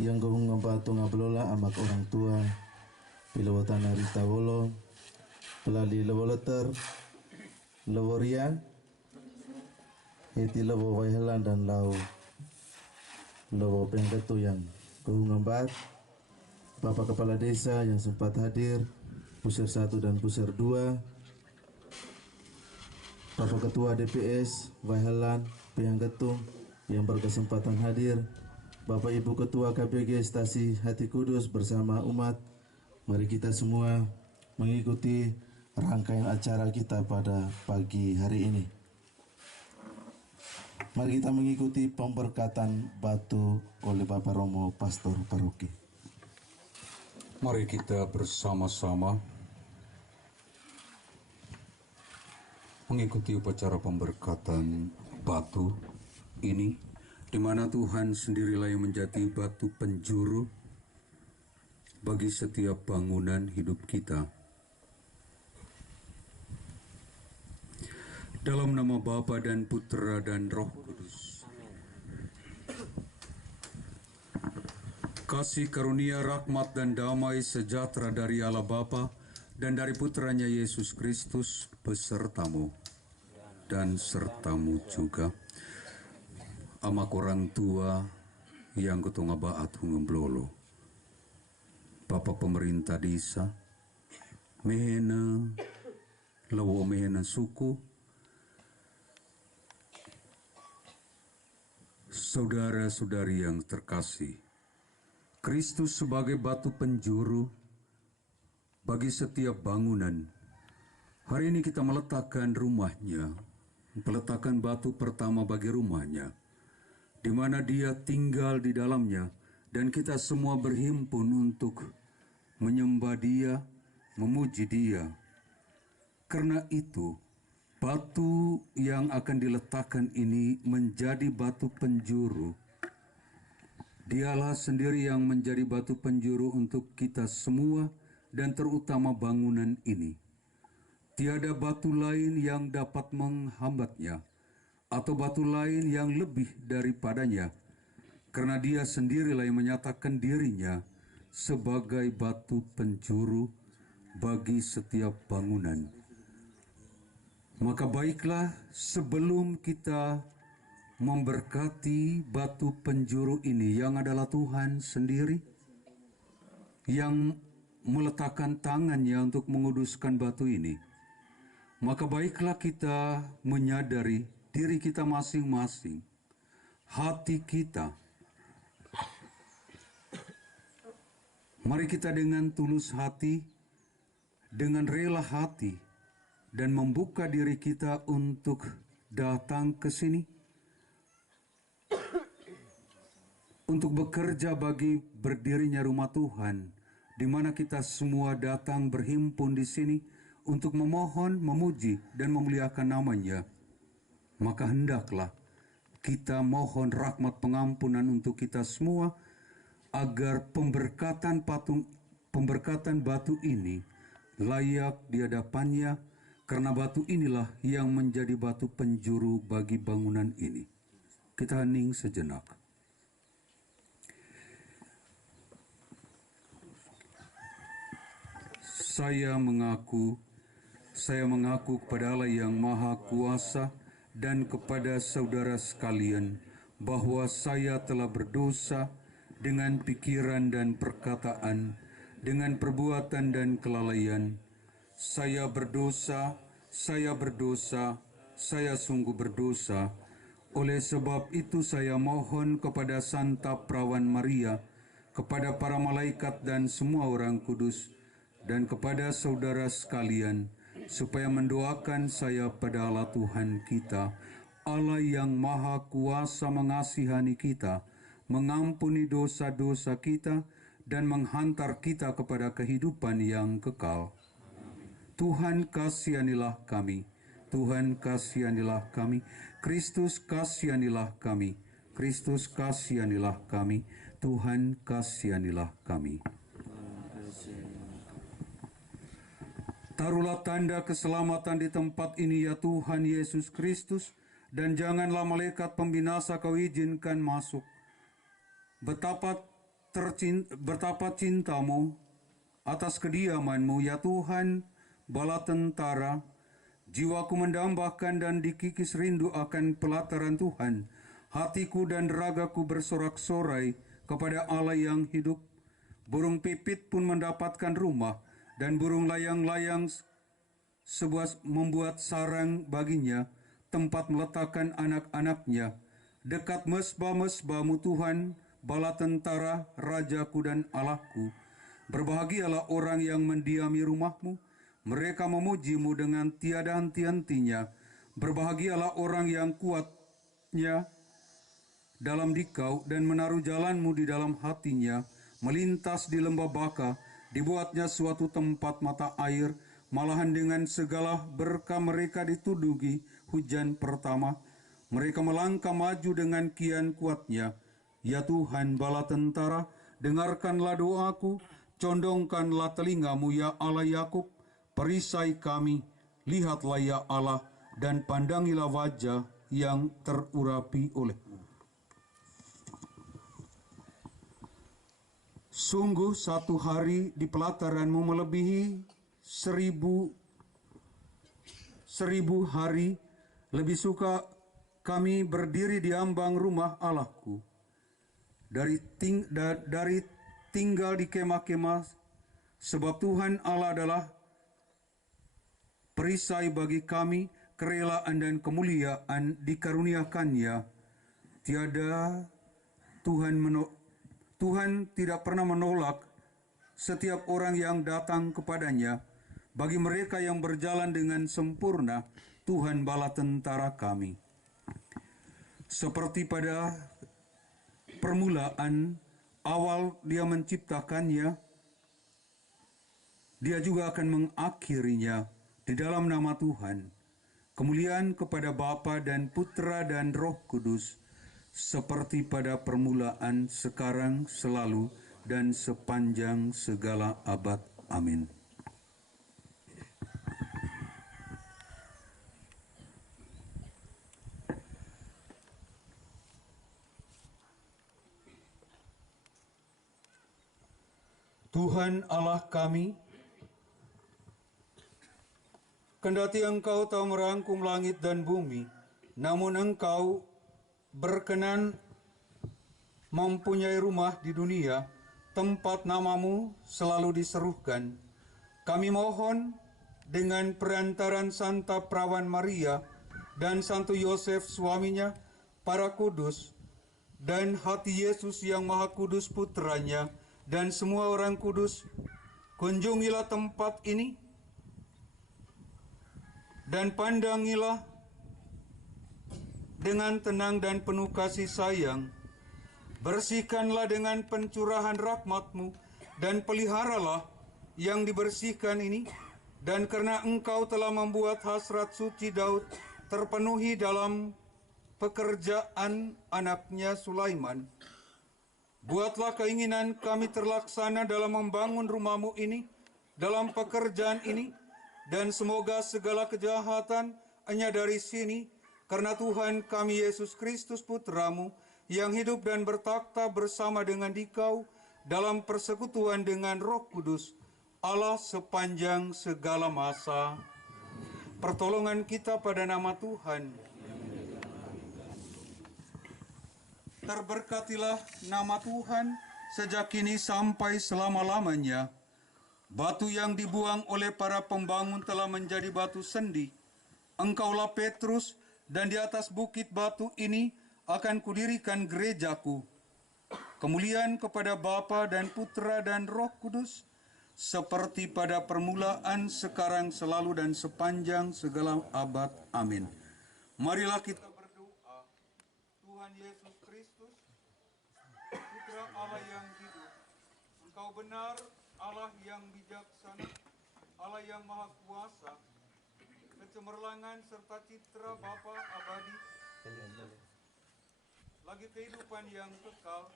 Yang gahung ngabatu ngabelola amak orang tua pilawatan Rita Wolo pelali lewoloter leworia heti lewo waihelan dan lau lewo pengketu yang gahung ngambat Bapak Kepala Desa yang sempat hadir Pusir 1 dan Pusir 2, Bapak Ketua DPS Waihelan Pengketu yang berkesempatan hadir, Bapak Ibu Ketua KPG Stasi Hati Kudus bersama umat, mari kita semua mengikuti rangkaian acara kita pada pagi hari ini. Mari kita mengikuti pemberkatan batu oleh Bapak Romo Pastor Paroki. Mari kita bersama-sama mengikuti upacara pemberkatan batu ini, di mana Tuhan sendirilah yang menjadi batu penjuru bagi setiap bangunan hidup kita. Dalam nama Bapa dan Putra dan Roh Kudus. Kasih karunia, rahmat dan damai sejahtera dari Allah Bapa dan dari Putranya Yesus Kristus besertamu dan sertamu juga. Amak orang tua yang ketunga baat hungemblolo. Bapak pemerintah desa, mehena, lawo mehena suku, saudara-saudari yang terkasih, Kristus sebagai batu penjuru bagi setiap bangunan. Hari ini kita meletakkan rumahnya, meletakkan batu pertama bagi rumahnya, di mana dia tinggal di dalamnya, dan kita semua berhimpun untuk menyembah dia, memuji dia. Karena itu, batu yang akan diletakkan ini menjadi batu penjuru. Dialah sendiri yang menjadi batu penjuru untuk kita semua dan terutama bangunan ini. Tiada batu lain yang dapat menghambatnya atau batu lain yang lebih daripadanya, karena dia sendirilah yang menyatakan dirinya sebagai batu penjuru bagi setiap bangunan. Maka baiklah, sebelum kita memberkati batu penjuru ini yang adalah Tuhan sendiri yang meletakkan tangannya untuk menguduskan batu ini, maka baiklah kita menyadari diri kita masing-masing, hati kita. Mari kita dengan tulus hati, dengan rela hati, dan membuka diri kita untuk datang ke sini, untuk bekerja bagi berdirinya rumah Tuhan, di mana kita semua datang berhimpun di sini untuk memohon, memuji, dan memuliakan namanya. Maka hendaklah kita mohon rahmat pengampunan untuk kita semua, agar pemberkatan batu ini layak di hadapannya, karena batu inilah yang menjadi batu penjuru bagi bangunan ini. Kita hening sejenak. Saya mengaku kepada Allah yang Maha Kuasa dan kepada saudara sekalian bahwa saya telah berdosa dengan pikiran dan perkataan, dengan perbuatan dan kelalaian. Saya berdosa, saya sungguh berdosa. Oleh sebab itu saya mohon kepada Santa Perawan Maria, kepada para malaikat dan semua orang kudus, dan kepada saudara sekalian, supaya mendoakan saya pada Allah Tuhan kita, Allah yang Maha Kuasa mengasihani kita, mengampuni dosa-dosa kita, dan menghantar kita kepada kehidupan yang kekal. Tuhan kasihanilah kami, Tuhan kasihanilah kami, Kristus kasihanilah kami, Kristus kasihanilah kami, Tuhan kasihanilah kami. Taruhlah tanda keselamatan di tempat ini ya Tuhan Yesus Kristus, dan janganlah malaikat pembinasa Kau izinkan masuk. Betapa cinta-Mu atas kediaman-Mu ya Tuhan bala tentara, jiwaku mendambakan dan dikikis rindu akan pelataran Tuhan. Hatiku dan ragaku bersorak-sorai kepada Allah yang hidup. Burung pipit pun mendapatkan rumah, dan burung layang-layang membuat sarang baginya, tempat meletakkan anak-anaknya. Dekat mesbah-mesbah-Mu Tuhan, bala tentara, Rajaku dan Allahku. Berbahagialah orang yang mendiami rumah-Mu, mereka memuji-Mu dengan tiada henti-hentinya. Berbahagialah orang yang kuatnya dalam dikau dan menaruh jalan-Mu di dalam hatinya. Melintas di lembah Baka, dibuatnya suatu tempat mata air, malahan dengan segala berkah mereka ditudugi hujan pertama. Mereka melangkah maju dengan kian kuatnya. Ya Tuhan bala tentara, dengarkanlah doaku, condongkanlah telinga-Mu ya Allah Yakub, perisai kami, lihatlah ya Allah, dan pandangilah wajah yang terurapi oleh-Mu. Sungguh satu hari di pelataran-Mu melebihi seribu hari. Lebih suka kami berdiri di ambang rumah Allahku dari tinggal di kemah-kemah, sebab Tuhan Allah adalah perisai bagi kami, kerelaan dan kemuliaan dikaruniakannya. Tuhan tidak pernah menolak setiap orang yang datang kepadanya. Bagi mereka yang berjalan dengan sempurna, Tuhan bala tentara kami. Seperti pada permulaan, awal Dia menciptakannya, Dia juga akan mengakhirinya di dalam nama Tuhan. Kemuliaan kepada Bapa dan Putra dan Roh Kudus, seperti pada permulaan, sekarang, selalu, dan sepanjang segala abad. Amin. Tuhan Allah kami, kendati Engkau tahu merangkum langit dan bumi, namun Engkau berkenan mempunyai rumah di dunia, tempat nama-Mu selalu diserukan. Kami mohon dengan perantaran Santa Perawan Maria dan Santo Yosef suaminya, para kudus, dan hati Yesus yang Maha Kudus putranya, dan semua orang kudus, kunjungilah tempat ini, dan pandangilah dengan tenang dan penuh kasih sayang. Bersihkanlah dengan pencurahan rahmat-Mu, dan peliharalah yang dibersihkan ini, dan karena Engkau telah membuat hasrat suci Daud terpenuhi dalam pekerjaan anaknya Sulaiman, buatlah keinginan kami terlaksana dalam membangun rumah-Mu ini, dalam pekerjaan ini, dan semoga segala kejahatan hanya dari sini, karena Tuhan kami Yesus Kristus Putra-Mu, yang hidup dan bertakhta bersama dengan Dikau dalam persekutuan dengan Roh Kudus, Allah sepanjang segala masa. Pertolongan kita pada nama Tuhan. Terberkatilah nama Tuhan sejak kini sampai selama-lamanya. Batu yang dibuang oleh para pembangun telah menjadi batu sendi. Engkaulah Petrus, dan di atas bukit batu ini akan kudirikan gerejaku. Kemuliaan kepada Bapa dan Putra dan Roh Kudus, seperti pada permulaan, sekarang, selalu, dan sepanjang segala abad. Amin. Marilah kita berdoa. Tuhan Yesus Kristus, Putra Allah yang hidup, Engkau benar, Allah yang bijaksana, Allah yang maha kuasa, kecemerlangan serta citra Bapa abadi, lagi kehidupan yang kekal,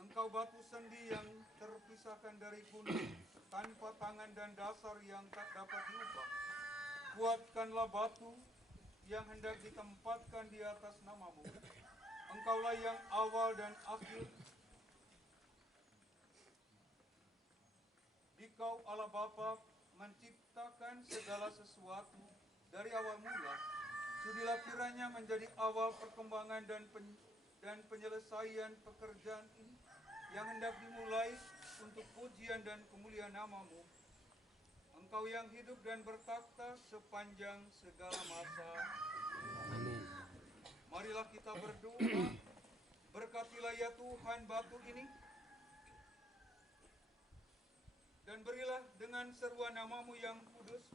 Engkau batu sendi yang terpisahkan dari gunung, tanpa tangan dan dasar yang tak dapat diubah. Kuatkanlah batu yang hendak ditempatkan di atas namamu. Engkaulah yang awal dan akhir. Dikau Allah Bapa menciptakan segala sesuatu dari awal mula. Sudilah kiranya menjadi awal perkembangan dan penyelesaian pekerjaan ini yang hendak dimulai untuk pujian dan kemuliaan namamu. Engkau yang hidup dan bertakhta sepanjang segala masa. Amin. Marilah kita berdoa. Berkatilah ya Tuhan batu ini, dan berilah dengan seruan namamu yang kudus,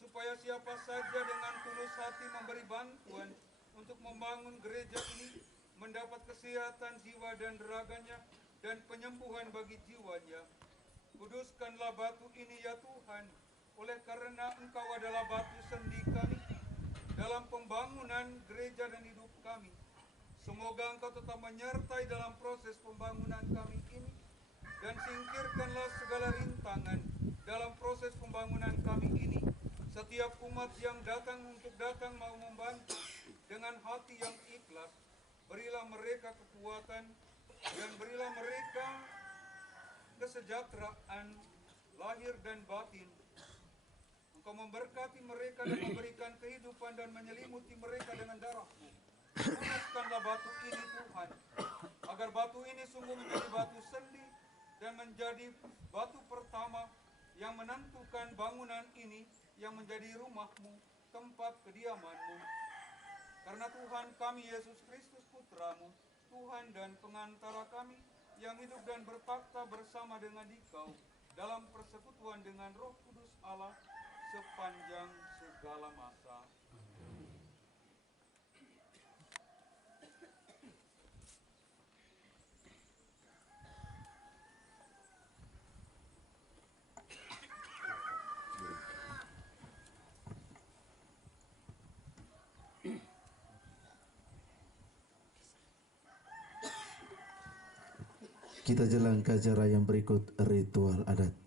supaya siapa saja dengan tulus hati memberi bantuan untuk membangun gereja ini, mendapat kesehatan jiwa dan raganya, dan penyembuhan bagi jiwanya. Kuduskanlah batu ini ya Tuhan, oleh karena Engkau adalah batu sendi kami dalam pembangunan gereja dan hidup kami. Semoga Engkau tetap menyertai dalam proses pembangunan kami ini, dan singkirkanlah segala rintangan dalam proses pembangunan kami ini. Setiap umat yang datang untuk datang mau membantu dengan hati yang ikhlas, berilah mereka kekuatan dan berilah mereka kesejahteraan lahir dan batin. Engkau memberkati mereka dan memberikan kehidupan dan menyelimuti mereka dengan darah-Mu. Kuduskanlah batu ini Tuhan, agar batu ini sungguh menjadi batu sendi dan menjadi batu pertama yang menentukan bangunan ini yang menjadi rumah-Mu, tempat kediaman-Mu. Karena Tuhan kami Yesus Kristus Putra-Mu, Tuhan dan pengantara kami, yang hidup dan bertakhta bersama dengan Dikau dalam persekutuan dengan Roh Kudus Allah sepanjang segala masa. Kita jalankan cara yang berikut ritual adat.